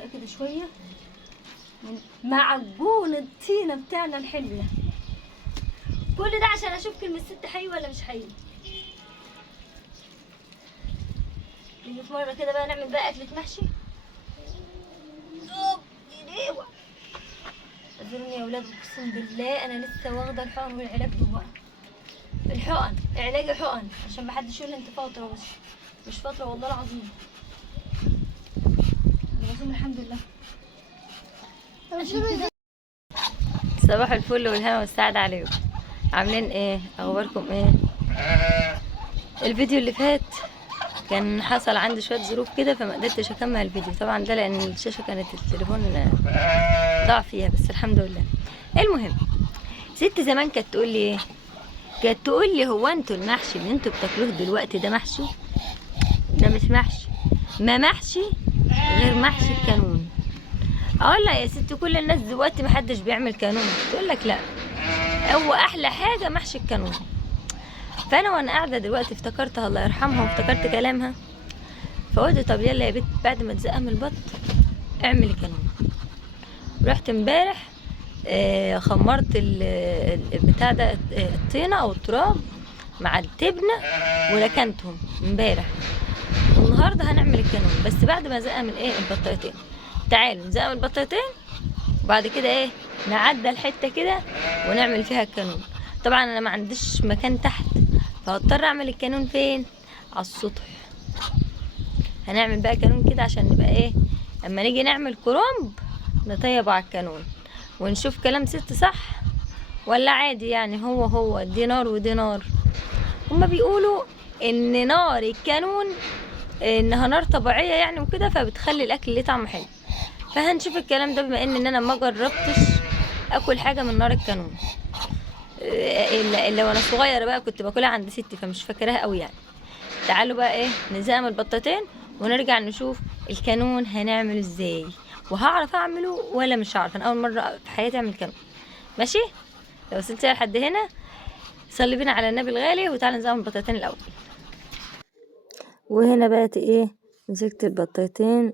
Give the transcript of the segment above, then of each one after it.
بقى كده شويه من معجون الطينه بتاعنا الحلو ده. كل ده عشان اشوف كلمه ست حي ولا مش حي. نيجي في مره كده بقى نعمل بقى اكله محشي. اعذروني يا ولاد، اقسم بالله انا لسه واخده الحقن والعلاج جواها. الحقن علاج حقن عشان محدش يقول لي انت فاطره. مش فاطره والله العظيم. العظيم الحمد لله. صباح الفل والهنا والسعادة عليكم. عاملين ايه؟ اخباركم ايه؟ الفيديو اللي فات كان حصل عندي شويه ظروف كده فما قدرتش اكمل الفيديو طبعا، ده لان الشاشه كانت التليفون ضاع فيها، بس الحمد لله. المهم ست زمان كانت تقول لي ايه؟ كانت تقول لي هو انتوا المحشي اللي انتوا بتاكلوه دلوقتي ده محشي؟ ده مش محشي، ما محشي غير محشي الكانون. اقول لها يا ست كل الناس دلوقتي محدش بيعمل كانون. تقول لك لا، هو احلى حاجه محشي الكانون. فانا وانا قاعده دلوقتي افتكرتها الله يرحمها وافتكرت كلامها، فقلت طب يلا يا بنت بعد ما تزقها من البط اعملي كانون. رحت امبارح خمرت البتاع ده الطينه او التراب مع التبنه وركنتهم امبارح، والنهارده هنعمل الكانون بس بعد ما زقها من ايه البطايتين. تعالوا نزقها من البطايتين وبعد كده ايه نعدل حته كده ونعمل فيها الكانون. طبعا انا ما عنديش مكان تحت فهضطر اعمل الكانون فين؟ على السطح. هنعمل بقى كانون كده عشان نبقى ايه اما نيجي نعمل كرنب نطيبه على الكانون ونشوف كلام ست صح ولا عادي. يعني هو دي نار ودي نار. هما بيقولوا ان نار الكانون انها نار طبيعيه يعني وكده فبتخلي الاكل ليه طعم حلو. فهنشوف الكلام ده بما ان انا ما جربتش اكل حاجه من نار الكانون الا وانا صغيره بقى كنت باكلها عند ستي فمش فاكراها قوي يعني. تعالوا بقى ايه نزقم البطاطين ونرجع نشوف الكانون هنعمله ازاي وهعرف اعمله ولا مش هعرف. انا اول مره في حياتي اعمل كانون. ماشي؟ لو وصلت لحد هنا صلي بينا على النبي الغالي وتعالى نزقم البطاطين الاول. وهنا بقت ايه مسكت البطاطين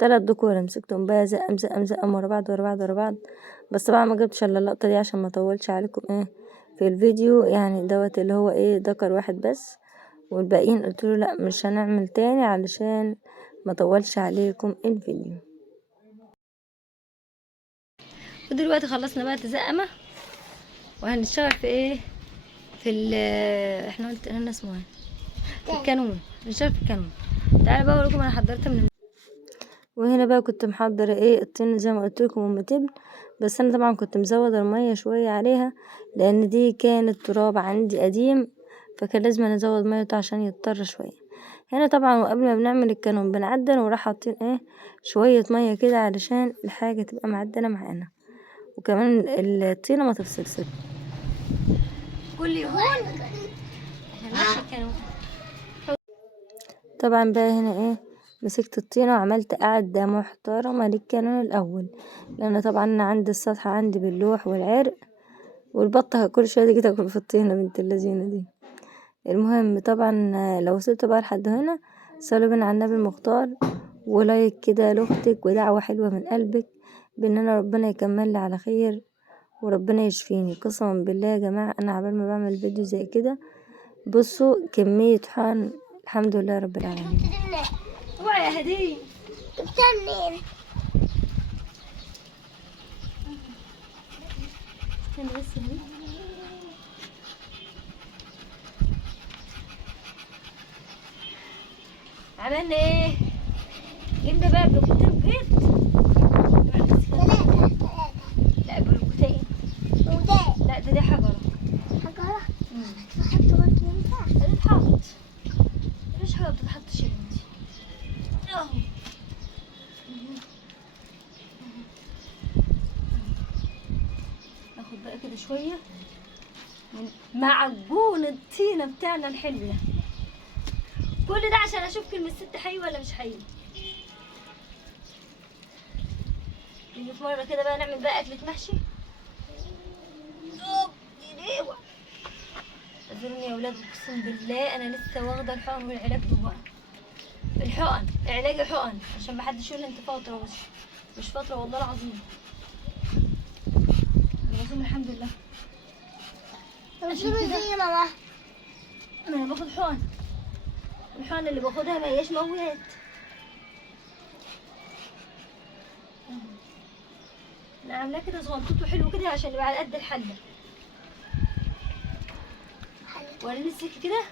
3 دكور مسكتهم بقى زقم ورا بعض ورا بعض ورا بعض. بس طبعا ما جبتش الا اللقطه دي عشان ما اطولش عليكم ايه في الفيديو. يعني دوت اللي هو ايه دكر واحد بس والباقيين قلت له لا مش هنعمل تاني علشان ما اطولش عليكم الفيديو. ودلوقتي خلصنا بقى تزقمه وهنشتغل في ايه في احنا قلت لنا اسمه ايه في الكانون. هنشتغل في الكانون. تعالوا بقى اوريكم انا حضرت من. وهنا بقى كنت محضره ايه الطين زي ما قلت لكم ام تبن، بس انا طبعا كنت مزوده الميه شويه عليها لان دي كانت تراب عندي قديم فكان لازم ازود ميه عشان يضطر شويه. هنا طبعا وقبل ما بنعمل الكانون بنعدل وراح حاطين ايه شويه ميه كده علشان الحاجه تبقى معدله معانا وكمان الطينه ما تفصلش. كل يوم طبعا بقى هنا ايه مسكت الطينة وعملت قعدة محترمة للكانون الأول، لأن طبعا أنا عندي السطح عندي باللوح والعرق والبطة كل شوية تيجي تاكل في الطينة بنت اللذينة دي. المهم طبعا لو وصلتوا بقى لحد هنا صلوا بينا على النبي المختار ولايك كده لأختك ودعوة حلوة من قلبك بأن أنا ربنا يكمل لي على خير وربنا يشفيني. قسما بالله يا جماعة أنا عبال ما بعمل فيديو زي كده بصوا كمية حقن الحمد لله رب العالمين. اوعي يا هديه جبتها منين؟ استنى بس هديه. عملنا ايه؟ جبنا بقى بلوكتين بيض. لا بلوكتين. لا دي حجرة. حجرة؟ تتحط برضه ينفع؟ تتحط. مفيش حاجة بتتحطش يا بنتي. اهو. ناخد بقى كده شوية من معجون الطينة بتاعنا الحلو ده. كل ده عشان اشوف كلمة ست حي ولا مش حي. نيجي في مرة كده بقى نعمل بقى أكلة محشي. اعذروني يا ولاد اقسم بالله انا لسه واخدة الحقن والعلاج جواها. الحقن، علاج حقن، عشان محدش يقول انت فترة، مش فترة والله العظيم. العظيم الحمد لله. عشان كده يا ماما انا باخد حقن، الحقن اللي باخدها ما هياش مواد. انا عاملاه كده صغنطوط وحلو كده عشان يبقى على قد الحله. وريني السلك كده.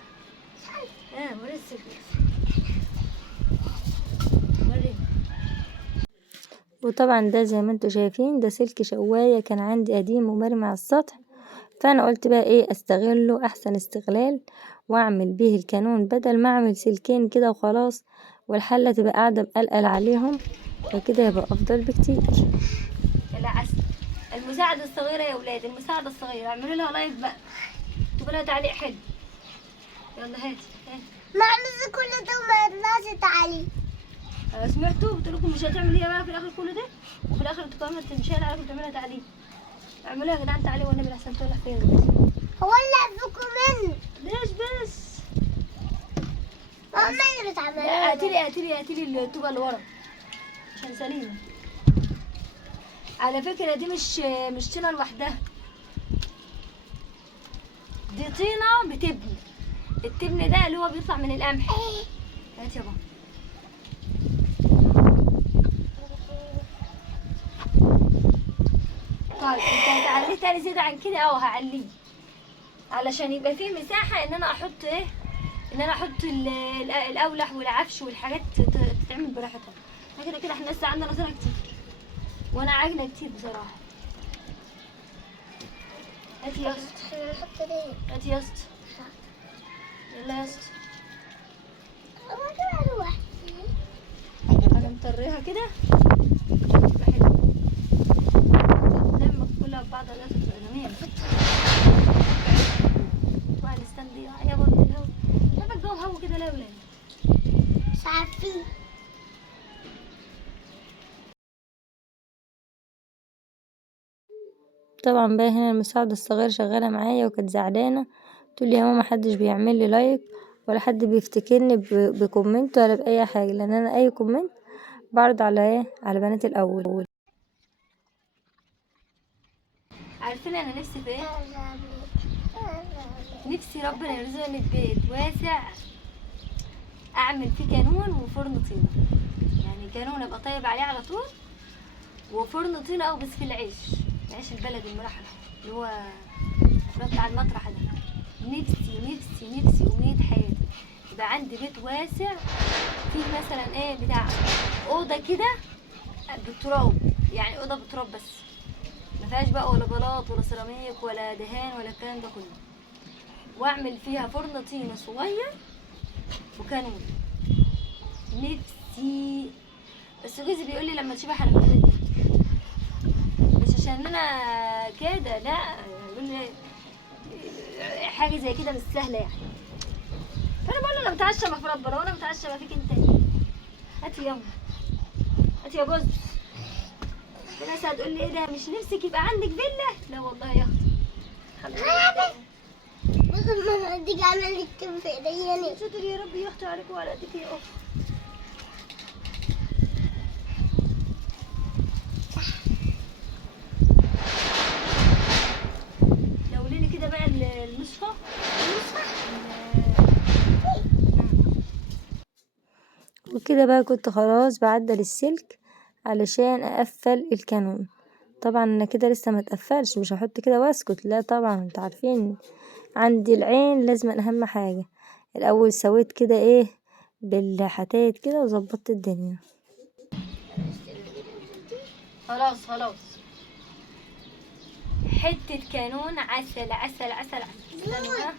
وريني السلك. وريني. وطبعا ده زي ما انتوا شايفين ده سلك شواية كان عندي قديم ومرمي على السطح، فانا قلت بقى ايه استغله احسن استغلال واعمل بيه الكانون بدل ما اعمل سلكين كده وخلاص والحلة تبقى قاعدة مقلقل عليهم، فكده يبقى افضل بكتير. العسل المساعدة الصغيرة يا ولاد، المساعدة الصغيرة اعملوا لها لايك بقى، اكتبوا لها تعليق حلو. يلا هاتي. ما عملت كل ده وما يطلعش تعالي. سمعتوا قلت لكم مش هتعمل هي بقى في الاخر كل ده، وفي الاخر انتوا كمان مش هينفع عليكم تعملها تعليق. اعملوها يا جدعان تعليق والنبي احسن تولع فين. هو اللي عندكم منه ليش بس؟ ماما اللي بتعمل. هاتيلي الطوبة اللي ورا عشان سليمة. على فكرة دي مش طينة لوحدها، دي طينة بتبني. التبن ده اللي هو بيطلع من القمح. هات يا بابا. طيب انت هتعليه تاني زيادة عن كده؟ هعليه علشان يبقى فيه مساحة ان انا احط ايه، ان انا احط الاولح والعفش والحاجات تتعمل براحتها. كده احنا لسه عندنا زرع كتير وانا عاجنة كتير بصراحة. هاتي يا اسطى، هاتي يا اسطى، يلا يا اسطى. انا مطريها كده لما كلها ببعض لازم تبقى جميلة. والاستند يا بابا الهوا، لما الجو هوا كده لا ولا مش عارفين. طبعا بقى هنا المساعدة الصغيرة شغالة معايا وكانت زعلانة، تقولي يا ماما محدش بيعمل لي لايك ولا حد بيفتكرني بكومنت ولا بأي حاجة، لأن أنا أي كومنت بعرض على ايه، على بنات الأول. عارفين أنا نفسي في ايه؟ نفسي ربنا يرزقني ببيت واسع أعمل فيه كانون وفرن طينة، يعني كانون أبقى طيب عليه على طول، وفرن طينة أو بس في العيش البلد المرحل اللي هو بتاع المطرح ده. نفسي أمنية حياتي يبقى عندي بيت واسع فيه مثلا ايه بتاع أوضة كده بالتراب، يعني أوضة بالتراب بس ما فيهاش بقى ولا بلاط ولا سيراميك ولا دهان ولا الكلام ده كله، واعمل فيها فرن طينة صغير وكانون. نفسي بس جوزي بيقول لي لما تشوفي حنفية، مش عشان انا كده لا، بيقول لي حاجه زي كده مش سهله يعني، فانا بقول له انا متعشمه في ربنا وانا متعشمه فيك انت. هاتي يلا، هاتي يا جوز. في ناس هتقول لي ايه ده مش نفسك يبقى عندك فيلا؟ لا والله يا اختي الحمد لله. بص ماما دي عملت كده في ايديا. ستر يا رب يخطر عليك وعلى ايديك يا اخت. لوليني كده بقى المصفى. وكده بقى كنت خلاص بعدل السلك علشان اقفل الكانون. طبعا انا كده لسه ما اتقفلش، مش هحط كده واسكت، لا طبعا انتوا عارفين عندي العين لازم اهم حاجه. الاول سويت كده ايه بالحتات كده وظبطت الدنيا. خلاص حته كانون عسل عسل عسل عسل. استنوا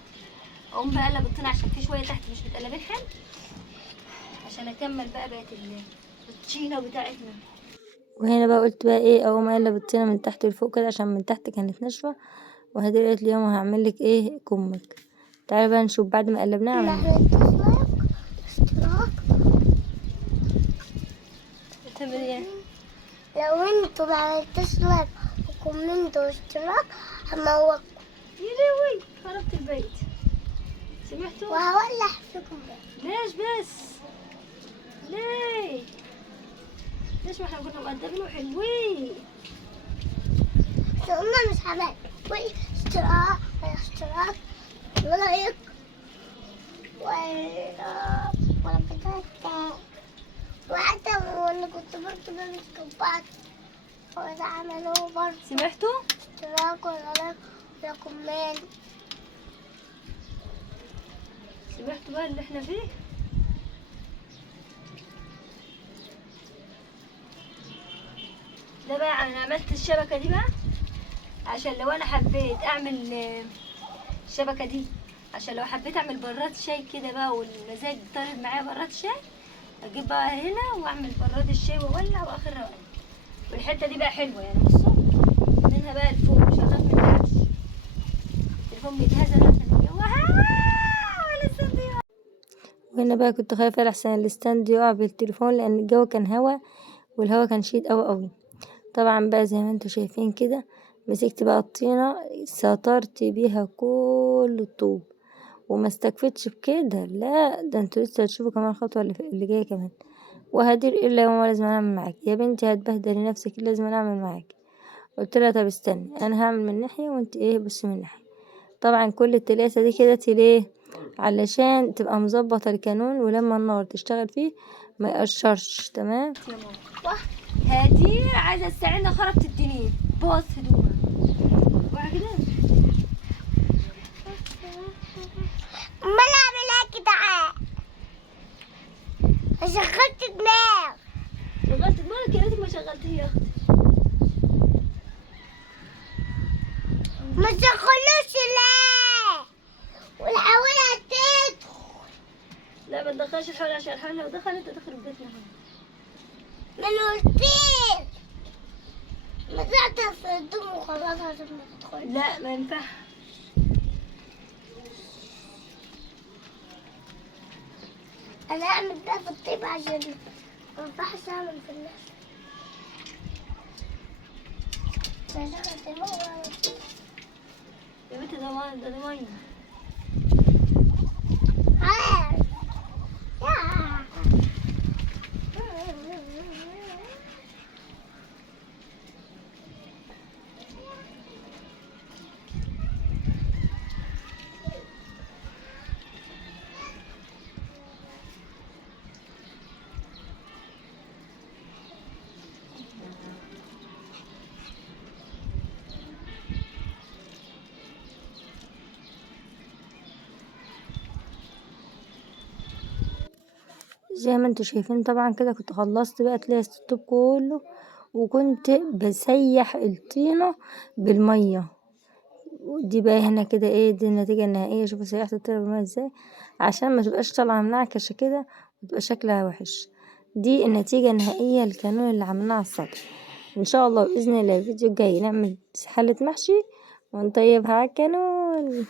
اقوم بقلب الطين عشان في شويه تحت مش متقلبين حلو، عشان اكمل بقى بقت الطينه بتاعتنا. وهنا بقى قلت بقى ايه اقوم اقلب الطينه من تحت لفوق كده عشان من تحت كانت ناشفه، وهدي قالت لي ياما هعمل لك ايه كمك. تعالي بقى نشوف بعد ما قلبناها عملنا اشتراك. تعمل ايه. لو انتوا ما عملتوش لايك وكومنت واشتراك هموتكم. يا لهوي خربت البيت، سمعتوا؟ وهولع فيكم بقى. ليش بس؟ ليه؟ ليش ما احنا كنا مقدمين وحلوين؟ هما مش حبايب. اشتراك ولايك ولا بتاعتك. وحتى وانا كنت برضه بلبس كبات وده عملوه برضه. سمعتوا؟ اشتراك ولا لايك ولا كومنت. سمعتوا بقى اللي احنا فيه؟ ده بقى انا عملت الشبكة دي بقى عشان لو انا حبيت اعمل الشبكة دي عشان لو حبيت اعمل براد شاي كده بقى والمزاج طالب معايا براد شاي اجيب بقى هنا واعمل براد الشاي واولع واخر روقان. والحتة دي بقى حلوة يعني بصوا منها بقى لفوق مش هخاف من العكس. التليفون بيتهز بقى عشان الجو والستاند يقع. وهنا بقى كنت خايفة لحسن الستاند يقع بالتليفون لان الجو كان هوا والهوا كان شديد قوي. طبعا بقى زي ما انتوا شايفين كده مسكت بقى الطينة سطرت بيها كل الطوب وما استكفتش بكده، لا ده انتوا لسه هتشوفوا كمان الخطوة اللي جاية كمان. وهدير الا يوم لازم اعمل معاك يا بنتي، هتبهدلي نفسك لازم اعمل معاك. قلت لها طب استني انا هعمل من ناحية وانت ايه بصي من ناحية. طبعا كل التلاسة دي كده ليه؟ علشان تبقى مظبطة الكانون ولما النار تشتغل فيه ما يقشرش. تمام. هدي عايزة تساعدنا خربت الدنيا باظ هدومها وبعد كده امال اعمل ايه كده؟ شغلت دماغ. شغلت دماغك يا ريتك ما شغلتيه يا اختي. ما تدخلوش ليه؟ والحاولة تدخل. لا ما تدخلش الحول عشان الحول لو دخل انت تخرب بيتنا. من قلتين ما تعطف في الدم وخلاص عشان ما تدخل. لا ما ينفعش. انا اعمل ده في الطيب عشان ما ينفعش اعمل في الناس. يا بنتي ده ميه ده ميه. زي ما انتوا شايفين طبعا كده كنت خلصت بقى تلاقي الطوب كله وكنت بسيح الطينة بالمية. ودي بقى هنا كده ايه دي النتيجة النهائية. شوفوا سيحت الطينة بالمية ازاي عشان ما تبقاش طالعة منعكشة كده وتبقى شكلها وحش. دي النتيجة النهائية للكانون اللي عملناه على السطح. ان شاء الله بإذن الله الفيديو الجاي نعمل حلة محشي ونطيبها على الكانون.